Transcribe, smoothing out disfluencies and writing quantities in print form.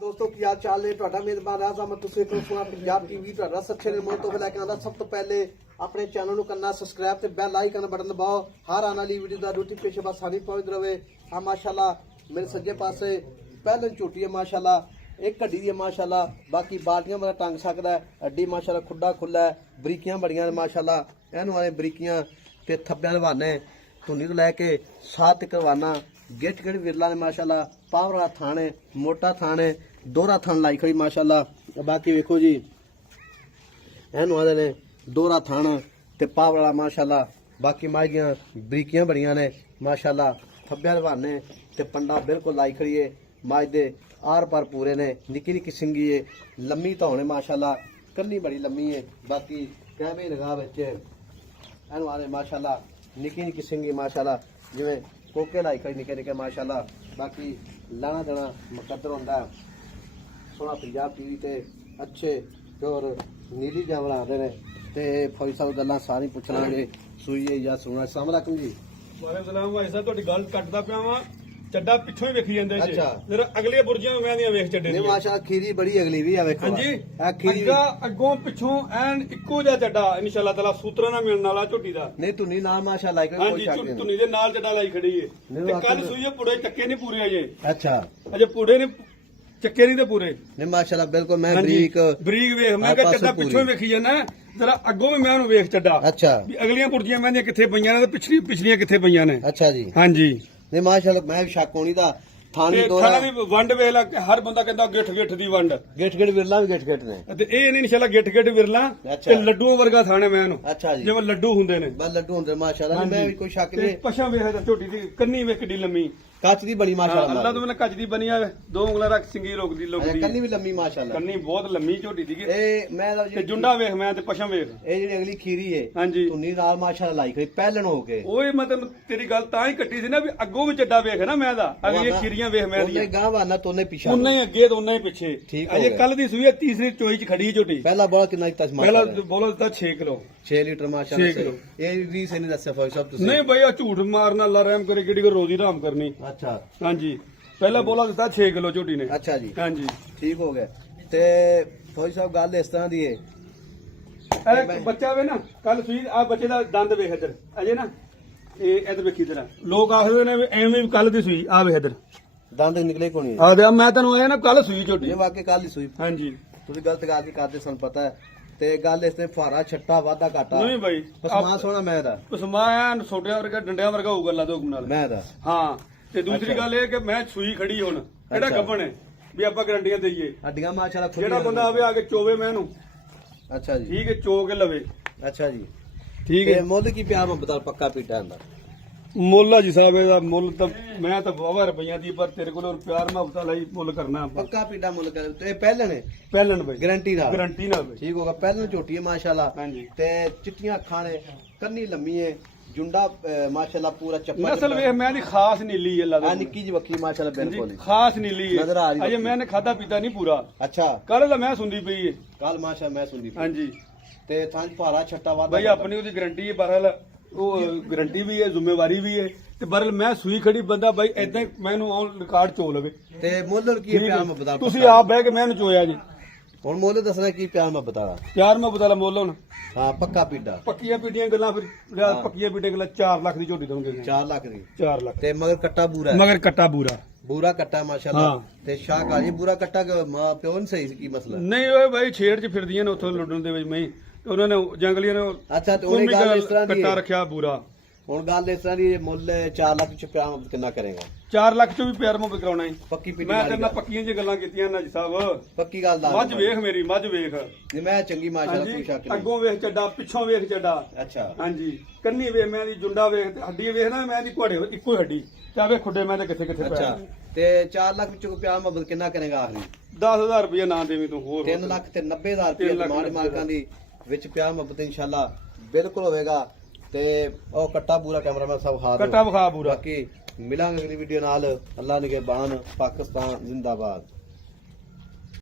ਦੋਸਤੋ ਕੀ ਹਾਲ ਚਾਲ ਨੇ ਤੁਹਾਡਾ ਮੇਜ਼ਬਾਨ ਰਾਜ਼ਾ ਮੈਂ ਤੁਸੀਂ ਦੇਖੋ ਸੁਣਾ ਪੰਜਾਬ ਟੀਵੀ ਤੁਹਾਡਾ ਸੱਚੇ ਦੇ ਮਨ ਤੋਂ ਲੈ ਕੇ ਆਉਂਦਾ। ਸਭ ਤੋਂ ਪਹਿਲੇ ਆਪਣੇ ਚੈਨਲ ਨੂੰ ਕਰਨਾ ਸਬਸਕ੍ਰਾਈਬ ਤੇ ਬੈਲ ਆਈਕਨ ਬਟਨ ਦਬਾਓ। ਹਰ ਆਉਣ ਵਾਲੀ ਵੀਡੀਓ ਦਾ ਨੋਟੀਫਿਕੇਸ਼ਨ ਬਸ ਸਾਰੀ ਪਹੁੰਚ ਰਵੇ। ਆ ਮਾਸ਼ਾਅੱਲਾ ਮੇਰੇ ਸੱਜੇ ਪਾਸੇ ਪਹਿਲਾਂ ਝੋਟੀ ਹੈ ਮਾਸ਼ਾਅੱਲਾ, ਇੱਕ ਹੱਡੀ ਦੀ ਹੈ ਮਾਸ਼ਾਅੱਲਾ, ਬਾਕੀ ਬਾਲਟੀਆਂ ਵਾਲਾ ਟੰਗ ਸਕਦਾ ਹੈ। ਹੱਡੀ ਮਾਸ਼ਾਅੱਲਾ ਖੁੱਡਾ ਖੁੱਲਾ ਹੈ, ਬਰੀਕੀਆਂ ਬੜੀਆਂ ਨੇ ਮਾਸ਼ਾਅੱਲਾ। ਇਹਨੂੰ ਵਾਲੇ ਬਰੀਕੀਆਂ ਤੇ ਥੱਬਿਆਂ ਲਵਾਨੇ ਧੁੰਨੀ ਤੋਂ ਲੈ ਕੇ ਸਾਥ ਕਰਵਾਨਾ। ਗਿੱਟ ਗਿੱਟ ਵਿਰਲਾ ने माशाल्लाह, पावर वाला थान है, मोटा थान है, दोहरा थान लाई खड़ी माशाल्लाह। बाकी देखो जी एनू आदे ने दोहरा थान ते पावर वाला माशाल्लाह। बाकी माई दियां बरीकियां बड़ियां ने माशाल्लाह, थब्बे लवाने ते पंडा बिल्कुल लाई खड़ी है। माई दे आर पार पूरे ने, निक्की निक्की सिंगी है, लम्मी तो होने माशाल्लाह, कन्नी बड़ी लम्मी है। बाकी कैमे निगाह विच एनू आदे माशाल्लाह, निक्की निक्की सिंगी माशाल्लाह, जिवें कोके लाई खड़ी निके निके माशाल्लाह। बाकी लाना देना मुकद्दर होंदा सोना पंजाब टीवी ते अच्छे और नीली जानवर आते ने ते फौजी साहब गल्लां सारी पुछ लांगे सूई है या सुना। अस्सलाम वालेकुम जी। वालेकुम सलाम भाई साहब, ਤੁਹਾਡੀ ਗੱਲ ਕੱਟਦਾ ਪਿਆ ਵਾਂ। ਚੱਡਾ ਪਿੱਛੋਂ ਹੀ ਵੇਖੀ ਜਾਂਦੇ ਜੀ। ਅੱਛਾ। ਜਰਾ ਅਗਲੇ ਬੁਰਜੀਆਂ ਮੈਂ ਦੀਆਂ ਵੇਖ ਚੱਡੇ ने माशाल्लाह खीरी बड़ी अगली भी आ वेखो। ਹਾਂਜੀ आ खीरी ਅੱਗੋਂ ਪਿੱਛੋਂ ਐਨ ਇੱਕੋ ਜਿਹਾ ਚੱਡਾ ਇਨਸ਼ਾਅੱਲਾ ਤਾਲਾ ਸੂਤਰਾਂ ਨਾਲ ਮਿਲਣ ਵਾਲਾ ਝੋਟੀ ਦਾ। नहीं तुनी नाम माशाल्लाह कोई ਹਾਂਜੀ शक नहीं। ਧੁਨੀ ਦੇ ਨਾਲ ਚੱਡਾ ਲਾਈ ਖੜੀ ਏ ਨਹੀਂ, ਤੇ ਵਾਕਈ ਕੱਲ ਸੂਈਏ ਪੂਰੇ ਚੱਕੇ ਨਹੀਂ ਪੂਰੇ ਅਜੇ। अच्छा ਅਜੇ ਪੂਰੇ ਨੇ ਚੱਕੇ ਨਹੀਂ ਤੇ ਪੂਰੇ। नहीं माशाल्लाह बिल्कुल मैं ਹਾਂਜੀ, बरीक ਬਰੀਕ ਵੇਖ ਮੈਂ ਕਿਹਾ ਚੱਡਾ ਪਿੱਛੋਂ ਹੀ ਵੇਖੀ ਜਾਂਦਾ ਜਰਾ ਅੱਗੋਂ ਵੀ ਮੈਂ ਉਹਨੂੰ ਵੇਖ ਚੱਡਾ अच्छा ਵੀ ਅਗਲੀਆਂ ਬੁਰਜੀਆਂ ਮੈਂ ਦੀਆਂ ਕਿੱਥੇ ਪਈਆਂ ਨੇ ਤੇ ਪਿਛਲੀਆਂ ਕਿੱਥੇ ਪਈਆਂ ਨੇ। अच्छा जी। ਹਾਂਜੀ नहीं माशाल्लाह मैं भी शक होनी दा थानी ਤੇ दोरा ਖਾਣਾ ਦੀ ਵੰਡ ਵੇਖ ਲਾ ਕਿ ਹਰ ਬੰਦਾ ਕਹਿੰਦਾ ਗਿੱਠ ਗਿੱਠ ਦੀ ਵੰਡ गेट गेट विरला भी गेट गेट ने। ਤੇ ਇਹ ਨਹੀਂ ਇਨਸ਼ਾਅੱਲਾ ਗਿੱਠ ਗਿੱਠ ਵਿਰਲਾ ਅੱਛਾ। ਤੇ ਲੱਡੂਆਂ ਵਰਗਾ ਥਾਣੇ ਮੈਂ ਇਹਨੂੰ अच्छा जी। ਜਿਵੇਂ ਲੱਡੂ ਹੁੰਦੇ ਨੇ। बस लड्डू होंदे माशाल्लाह मैं भी कोई शक ਤੇ नहीं। ਪਛਾਂ ਵੇਖ ਝੋਟੀ ਦੀ ਕੰਨੀ ਵੇਖ ਕਿੱਡੀ ਲੰਮੀ। काच दी बड़ी माशाल्लाह। ਅੱਲਾ ਤੋਂ ਮੈਨੂੰ ਕੱਜ ਦੀ ਬਣੀ ਆਵੇ, ਦੋ ਉਂਗਲਾਂ ਰੱਖ ਸਿੰਗੀ ਰੋਕਦੀ अच्छा, ਲੋਕਦੀ कन्नी भी लम्मी माशाल्लाह। ਕੰਨੀ ਬਹੁਤ ਲੰਮੀ ਝੋਟੀ ਦੀ ए मैं दा ਤੇ ਜੁੰਡਾ ਵੇਖ ਮੈਂ ਤੇ ਪਛਾਂ ਵੇਖ। ਇਹ ਜਿਹੜੀ ਅਗਲੀ ਖੀਰੀ ਹੈ ਹਾਂਜੀ ਧੁੰਨੀ ਨਾਲ ਮਾਸ਼ਾਅੱਲਾ ਲਾਈ ਖੜੀ ਪਹਿਲਣ ਹੋ ਕੇ। ਓਏ ਮੈਂ ਤੈਨੂੰ ਤੇਰੀ ਗੱਲ ਤਾਂ ਹੀ ਕੱਟੀ ਸੀ ਨਾ ਵੀ ਅੱਗੋਂ ਵੀ ਚੱਡਾ ਵੇਖ ਨਾ ਮੈਂ ਦਾ ਅਗਲੀਆਂ ਖੀਰੀਆਂ ਵੇਖ ਮੈਂ ਉਹਨੇ ਦੀਆਂ ਗਾਂ ਵਾਨਾ ਤੋਨੇ ਪਿਛਾ ਉਨਾ ਹੀ ਅੱਗੇ ਤੇ ਉਨਾ ਹੀ ਪਿੱਛੇ। ਠੀਕ ਹੋ ਅਜੇ ਗਿਆ। ਕੱਲ ਦੀ ਸੂਈ ਹੈ, ਤੀਸਰੀ ਚੋਈ ਚ ਖੜੀ ਝੋਟੀ। ਪਹਿਲਾ ਬੋਲ ਕਿੰਨਾ ਦਿੱਤਾ ਸੀ ਪਹਿਲਾਂ ਮਾਸ਼ਾਅੱਲਾ? ਬੋਲੋ ਦਿੱਤਾ 6 ਕਿਲੋ 6 ਲੀਟਰ ਮਾਸ਼ਾਅੱਲਾ। 6 ਕਿਲੋ। ਇਹ ਵੀ ਸੇ ਨਹੀਂ ਦੱਸਿਆ ਫੌਜ ਸਾਹਿਬ ਤੁਸੀਂ? ਨਹੀਂ ਬਈ ਆ ਝੂਠ ਮਾਰਨਾ, ਅੱਲਾ ਰਹਿਮ ਕਰੇ, ਕਿਹੜੀ ਕੋ ਰੋਜ਼ੀ ਰਾਮ ਕਰਨੀ। ਅੱਛਾ ਹਾਂਜੀ ਪਹਿਲਾਂ ਬੋਲਾ ਦਿੱਤਾ 6 ਕਿਲੋ ਝੋਟੀ ਨੇ। ਅੱਛਾ ਜੀ ਹਾਂਜੀ ਠੀਕ ਹੋ ਗਿਆ। ਤੇ ਫੌਜ ਸਾਹਿਬ ਗੱਲ ਇਸ ਤਰ੍ਹਾਂ ਦੀ ਹੈ ਇਹ ਇੱਕ ਬੱਚਾ ਵੇ ਨਾ ਕੱਲ ਸੂਈ ਆ ਬੱਚੇ ਦਾ ਦੰਦ ਵੇਖ ਇੱਧਰ ਅਜੇ ਨਾ ਇਹ ਇੱਧਰ ਵੇਖੀ ਜਰਾ। ਲੋਕ ਆਖਦੇ ਨੇ ਵੀ ਐਵੇਂ ਵੀ ਕੱਲ ਦੀ ਸੂਈ ਆ ਵੇਖ ਇੱਧਰ ਦੰਦ ਨਿਕਲੇ ਕੋਣੀ ਹੈ। ਆ ਦੇ ਮੈਂ ਤੈਨੂੰ ਆਇਆ ਨਾ ਕੱਲ ਸੂਈ ਝੋਟੀ। ਇਹ ਵਾਕਈ ਕੱਲ ਹੀ ਸੂਈ। ਹਾਂਜੀ ਤੁਸੀਂ ਗਲਤ ਗੱਲ ਕੀ ਕਰਦੇ ਸਾਨੂੰ ਪਤਾ ਹੈ। ਤੇ ਗੱਲ ਇਸ ਤੇ ਫਾਰਾ ਛੱਟਾ ਵਾਧਾ ਘਾਟਾ ਨਹੀਂ ਬਈ ਪਸਮਾ ਸੋਹਣਾ ਮੈਂ ਦਾ ਉਸਮਾਨ ਛੋਟਿਆਂ ਵਰਗਾ ਡੰਡਿਆਂ ਵਰਗਾ ਹੋਊਗਾ ਅੱਲਾ ਤੋਂ ਨਾਲ। ਮੈਂ ਦਾ ਹਾਂ ਤੇ ਦੂਸਰੀ ਗੱਲ ਇਹ ਕਿ ਮੈਂ ਸੂਈ ਖੜੀ ਹੁਣ ਕਿਹੜਾ ਅੱਛਾ। ਗੱਬਣ ਹੈ ਵੀ ਆਪਾਂ ਗਰੰਟੀਆਂ ਦਈਏ। ਹੱਡੀਆਂ ਮਾਸ਼ਾਅੱਲਾ ਖੁੱਲੀਆਂ। ਜਿਹੜਾ ਬੰਦਾ ਆਵੇ ਆ ਕੇ ਚੋਵੇ ਮੈਂ ਇਹਨੂੰ ਅੱਛਾ ਜੀ ਠੀਕ ਹੈ ਚੋ ਕੇ ਲਵੇ। ਅੱਛਾ ਜੀ ਠੀਕ ਤੇ ਹੈ ਮੁੱਲ ਕੀ ਪਿਆ ਮੈਂ ਬਤਾ ਪੱਕਾ ਪੀਟਾ ਹੁੰਦਾ? ਮੁੱਲ ਆ ਜੀ ਸਾਹਿਬ ਇਹਦਾ ਮੁੱਲ ਤਾਂ ਮੈਂ ਤਾਂ ਵਾਵਾ ਰੁਪਈਆਂ ਦੀ ਪਰ ਤੇਰੇ ਕੋਲੋਂ ਪਿਆਰ ਮੁਹੱਬਤ ਲਈ ਮੁੱਲ ਕਰਨਾ ਆਪਾਂ। ਪੱਕਾ ਪੀਟਾ ਮੁੱਲ ਕਰ ਤੇ ਪਹਿਲਣ ਹੈ ਪਹਿਲਣ ਬਈ ਗਾਰੰਟੀ ਨਾਲ। ਗਰੰਟੀ ਨਾਲ ਬਈ। ਠੀਕ ਹੋਗਾ। ਪਹਿਲਣ ਝੋਟੀ ਹੈ ਮਾਸ਼ਾਅੱਲਾ ਹਾਂਜੀ ਤੇ ਚਿੱਟੀਆਂ ਅੱਖਾਂ ਨੇ, ਕੰਨੀ ਲੰਮੀ ਹੈ, ਜੁੰਡਾ ਮਾਸ਼ਾਅੱਲਾ ਪੂਰਾ ਚੱਪਾ ਨਸਲ ਵੇਖ ਮੈਂ ਦੀ ਖਾਸ ਨੀਲੀ ਅੱਲਾ ਆ ਦਾ ਨਿੱਕੀ ਜੀ ਵੱਖਰੀ ਮਾਸ਼ਾਅੱਲਾ ਬਿਲਕੁਲ ਹੀ। ਖਾਸ ਨੀਲੀ ਨਜ਼ਰ ਆ ਰਹੀ ਹੈ। ਅਜੇ ਬੱਕਰੀ। ਮੈਨੇ ਖਾਦਾ ਪੀਤਾ ਨਹੀਂ ਪੂਰਾ। ਅੱਛਾ ਕੱਲ ਤਾਂ ਮੈਂ ਸੁਣਦੀ ਪਈ ਹੈ। ਕੱਲ ਮਾਸ਼ਾ ਮੈਂ ਸੁਣਦੀ ਪਈ। ਹਾਂਜੀ ਤੇ ਥਾਂ ਭਾਰਾ ਛੱਟਾ ਵਾਦਾ ਬਈ ਆਪਣੀ ਉਹਦੀ ਗਰੰਟੀ ਹੈ ਬਹਰਲ ਉਹ ਗਰੰਟੀ ਵੀ ਹੈ ਜ਼ਿੰਮੇਵਾਰੀ ਵੀ ਹੈ ਤੇ ਬਹਰਲ ਮੈਂ ਸੂਈ ਖੜੀ ਬੰਦਾ ਬਾਈ ਏਦਾਂ ਹੀ ਮੈਨੂੰ ਔਨ ਰਿਕਾਰਡ ਚੋ ਲਵੇ। ਤੇ ਮੁੱਲ ਕੀ ਪਿਆ ਮੈਂ ਬਤਾ। ਤੁਸੀਂ ਆਪ ਬਹਿ ਕੇ ਮੈਂ ਇਹਨੂੰ ਚੋਇਆ ਜੀ। ਹੁਣ ਮੁੱਲ ਦੱਸਣਾ ਕੀ ਪਿਆ ਮੈਂ ਬਤਾ। ਪਿਆਰ ਮੈਂ ਬਤਾ ਲਾ ਮੁੱਲ ਹੁਣ ਹਾਂ ਪੱਕਾ ਪੀਟਾ ਪੱਕੀਆਂ ਪੀਟੀਆਂ ਗੱਲਾਂ ਫਿਰ ਪੱਕੀਆਂ ਪੀਟੀਆਂ ਗੱਲਾਂ 4 ਲੱਖ ਦੀ ਝੋਟੀ ਦਵਾਂਗੇ 4 ਲੱਖ ਦੀ 4 ਲੱਖ ਤੇ ਮਗਰ ਕੱਟਾ ਬੂਰਾ ਹੈ। ਮਗਰ ਕੱਟਾ ਬੂਰਾ ਬੂਰਾ ਕੱਟਾ ਮਾਸ਼ਾਅੱਲਾ। ਹਾਂ। ਤੇ ਸ਼ਾਹ ਕਾਜੀ ਬੂਰਾ ਕੱਟਾ ਮਾਂ ਪਿਓ ਨਹੀਂ ਸਹੀ ਸੀ ਕੀ ਮਸਲਾ? ਨਹੀਂ ਓਏ ਬਾਈ ਛੇੜ ਚ ਫਿਰਦੀਆਂ ਨੇ ਉੱਥੋਂ ਲੁੱਡਣ ਦੇ ਵਿੱਚ ਮੈਂ ਉਹਨਾਂ ਨੇ ਜੰਗਲੀਆਂ ਨੇ ਅੱਛਾ ਤੇ ਉਹਨੇ ਗੱਲ ਇਸ ਤਰ੍ਹਾਂ ਦੀ ਕੱਟਾ ਹੈ। ਰੱਖਿਆ ਬੂਰਾ। ਹੁਣ ਗੱਲ ਇਸ ਤਰ੍ਹਾਂ ਦੀ ਹੈ, ਮੁੱਲ 4 ਲੱਖ ਚ ਪਿਆ ਕਿੰਨਾ ਕਰੇਗਾ? 4 ਲੱਖ ਚੋਂ ਵੀ ਪਿਆਰ ਮੁੱਕ ਕਰਾਉਣਾ ਹੈ। ਪੱਕੀ ਪੀਟੀ ਮੈਂ ਵਾਲੀ ਤੇਰੇ ਨਾਲ ਗੱਲ। ਪੱਕੀਆਂ ਜੀ ਗੱਲਾਂ ਕੀਤੀਆਂ ਨਾ ਜੀ ਸਾਹਿਬ। ਪੱਕੀ ਗੱਲ ਦਾ ਮੱਝ ਵੇਖ ਮੇਰੀ ਮੱਝ ਵੇਖ। ਨਹੀਂ ਮੈਂ ਚੰਗੀ ਮਾਸ਼ਾਅੱਲਾ ਕੋਈ ਹਾਂਜੀ ਸ਼ੱਕ ਨਹੀਂ। ਅੱਗੋਂ ਵੇਖ ਚੱਡਾ ਪਿੱਛੋਂ ਵੇਖ ਚੱਡਾ। ਅੱਛਾ ਹਾਂਜੀ ਕੰਨੀ ਵੇਖ ਮੈਂ ਦੀ ਜੁੰਡਾ ਵੇਖ ਤੇ ਹੱਡੀ ਵੇਖ ਨਾ ਮੈਂ ਦੀ ਘੋੜੇ ਇੱਕੋ ਹੀ ਹੱਡੀ ਤੇ ਆਵੇ ਖੁੱਡੇ ਮੈਂ ਤੇ ਕਿੱਥੇ ਕਿੱਥੇ ਅੱਛਾ ਪੈ। ਤੇ 4 ਲੱਖ ਵਿੱਚੋਂ ਪਿਆ ਮੁਹੱਬਤ ਕਿੰਨਾ ਕਰੇਗਾ ਆਖਰੀ? 10,000 ਰੁਪਏ ਨਾ ਦੇਵੀਂ ਤੂੰ ਹੋਰ 3 ਲੱਖ ਤੇ 90,000 ਰੁਪਏ 3 ਲੱਖ ਮਾਲ ਮਾਲਕਾਂ ਦੀ ਵਿੱਚ ਪਿਆ ਮੁਹੱਬਤ ਇਨਸ਼ਾਅੱਲਾ ਬਿਲਕੁਲ ਹੋਵੇਗਾ। ਤੇ ਉਹ ਕੱਟਾ ਪੂਰਾ ਕੈਮਰਾਮੈਨ ਸਾਹਿਬ ਹਾਜ਼ਰ ਕੱਟਾ ਵਿਖਾ ਪੂਰਾ। ਬਾਕੀ ਮਿਲਾਂਗੇ ਅਗਲੀ ਵੀਡੀਓ ਨਾਲ। ਅੱਲਾ ਨਿਗਹਿਬਾਨ। ਪਾਕਿਸਤਾਨ ਜ਼ਿੰਦਾਬਾਦ।